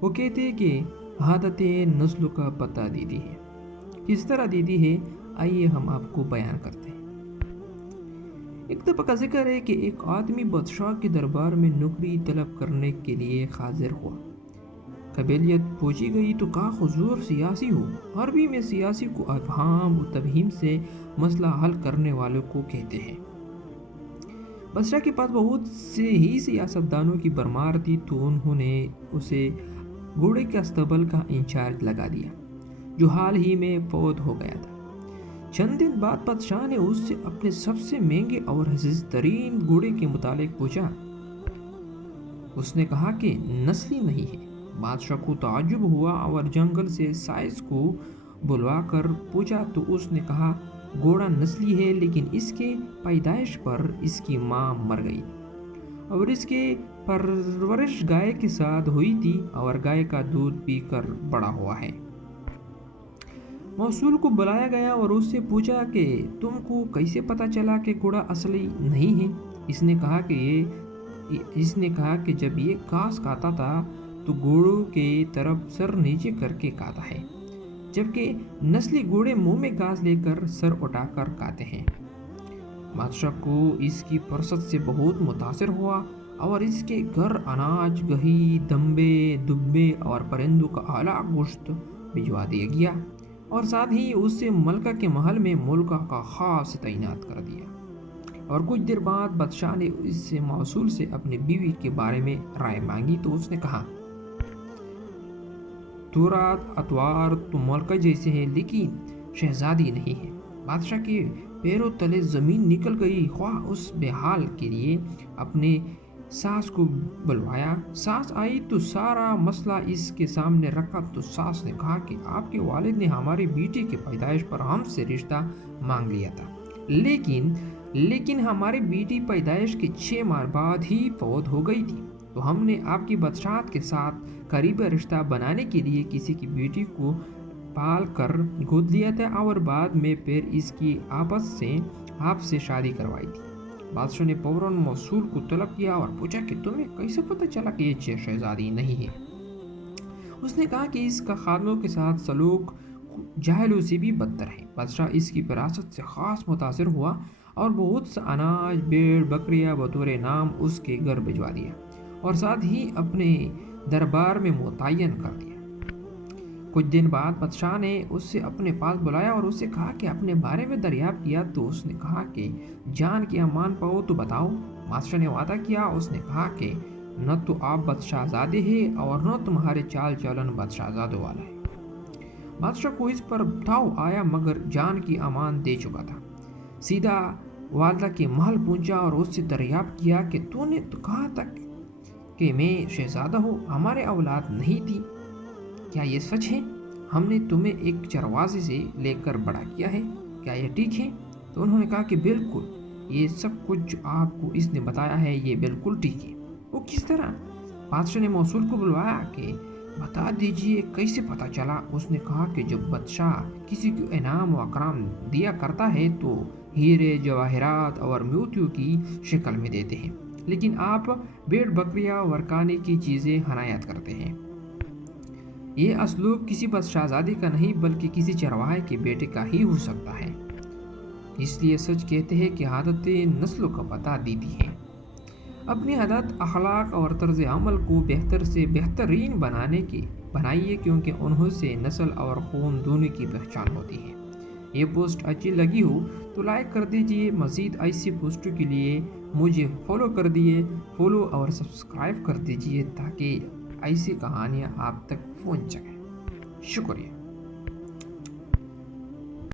وہ کہتے ہیں کہ عادتیں نسل کا پتہ دیتی ہے۔ کس طرح دیتی ہے، آئیے ہم آپ کو بیان کرتے ہیں۔ ایک دفعہ کا ذکر ہے کہ ایک آدمی بادشاہ کے دربار میں نوکری طلب کرنے کے لیے حاضر ہوا۔ قبیلیت پوچھی گئی تو کہا، حضور سیاسی ہو۔ عربی میں سیاسی کو افہام و تفہیم سے مسئلہ حل کرنے والوں کو کہتے ہیں۔ بادشاہ کے پاس بہت سے ہی سیاستدانوں کی بھرمار تھی، تو انہوں نے اسے گھوڑے کے استبل کا انچارج لگا دیا، جو حال ہی میں فوت ہو گیا تھا۔ چند دن بعد بادشاہ نے اس سے اپنے سب سے مہنگے اور عزیز ترین گھوڑے کے متعلق پوچھا۔ اس نے کہا کہ نسلی نہیں ہے۔ بادشاہ کو تعجب ہوا اور جنگل سے سائز کو بلوا کر پوچھا تو اس نے کہا، گھوڑا نسلی ہے، لیکن اس کے پیدائش پر اس کی ماں مر گئی اور اس کی پرورش گائے کے ساتھ ہوئی تھی اور گائے کا دودھ پی کر بڑا ہوا ہے۔ موصول کو بلایا گیا اور اس سے پوچھا کہ تم کو کیسے پتا چلا کہ گھوڑا اصلی نہیں ہے؟ اس نے کہا کہ جب یہ گھاس کھاتا تھا تو گھوڑوں کے طرف سر نیچے کر کے کھاتا ہے، جبکہ نسلی گھوڑے منہ میں گھاس لے کر سر اٹھا کر کھاتے ہیں۔ بادشاہ کو اس کی فراست سے بہت متاثر ہوا اور اس کے گھر اناج، گھی، دبے اور پرندوں کا اعلیٰ گوشت بھجوا دیا گیا اور ساتھ ہی اس سے ملکہ کے محل میں ملکہ کا خاص تعینات کر دیا۔ اور کچھ دیر بعد بادشاہ نے اس سے موصول سے اپنی بیوی کے بارے میں رائے مانگی تو اس نے کہا، تورات اطوار تو ملکہ جیسے ہیں، لیکن شہزادی نہیں ہے۔ بادشاہ کے پیروں تلے زمین نکل گئی۔ خواہ اس بحال کے لیے اپنے ساس کو بلوایا۔ ساس آئی تو سارا مسئلہ اس کے سامنے رکھا تو ساس نے کہا کہ آپ کے والد نے ہماری بیٹی کی پیدائش پر ہم سے رشتہ مانگ لیا تھا، لیکن ہماری بیٹی پیدائش کے 6 ماہ بعد ہی فوت ہو گئی تھی، تو ہم نے آپ کی بادشاہت کے ساتھ قریبی رشتہ بنانے کے لیے کسی کی بیٹی کو پال کر گود لیا تھا اور بعد میں پھر اس کی آپ سے شادی کروائی تھی۔ بادشاہ نے فوراً موصول کو طلب کیا اور پوچھا کہ تمہیں کیسے پتہ چلا کہ یہ شہزادی نہیں ہے؟ اس نے کہا کہ اس کا خادموں کے ساتھ سلوک جاہلوں سے بھی بدتر ہے۔ بادشاہ اس کی فراست سے خاص متاثر ہوا اور بہت سا اناج، بھیڑ بکریاں بطور انعام اس کے گھر بھجوا دیا اور ساتھ ہی اپنے دربار میں متعین کر دیا۔ کچھ دن بعد بادشاہ نے اس سے اپنے پاس بلایا اور اس سے کہا کہ اپنے بارے میں دریافت کیا تو اس نے کہا کہ جان کی امان پاؤ تو بتاؤ۔ بادشاہ نے وعدہ کیا۔ اس نے کہا کہ نہ تو آپ بادشاہ زادے ہیں اور نہ تمہارے چال چلن بادشاہ زادوں والا ہے۔ بادشاہ کو اس پر تاؤ آیا مگر جان کی امان دے چکا تھا۔ سیدھا والدہ کے محل پہنچا اور اس سے دریافت کیا کہ تو نے تو کہا تھا کہ میں شہزادہ ہوں، ہمارے اولاد نہیں تھی، کیا یہ سچ ہے؟ ہم نے تمہیں ایک چروازے سے لے کر بڑا کیا ہے، کیا یہ ٹھیک ہے؟ تو انہوں نے کہا کہ بالکل، یہ سب کچھ جو آپ کو اس نے بتایا ہے یہ بالکل ٹھیک ہے۔ وہ کس طرح؟ بادشاہ نے موصول کو بلوایا کہ بتا دیجئے کیسے پتا چلا؟ اس نے کہا کہ جب بادشاہ کسی کو انعام و اکرام دیا کرتا ہے تو ہیرے، جواہرات اور موتیوں کی شکل میں دیتے ہیں، لیکن آپ بھیڑ بکریاں اور کھانے کی چیزیں عنایت کرتے ہیں۔ یہ اسلوب کسی شہزادے کا نہیں بلکہ کسی چرواہے کے بیٹے کا ہی ہو سکتا ہے۔ اس لیے سچ کہتے ہیں کہ عادتیں نسلوں کا پتہ دیتی ہیں۔ اپنی عادت، اخلاق اور طرز عمل کو بہتر سے بہترین بنائیے، کیونکہ انہوں سے نسل اور خون دونوں کی پہچان ہوتی ہے۔ یہ پوسٹ اچھی لگی ہو تو لائک کر دیجئے۔ مزید ایسی پوسٹوں کے لیے مجھے فالو اور سبسکرائب کر دیجئے تاکہ ایسی کہانیاں آپ تک پہنچ سکیں۔ شکریہ۔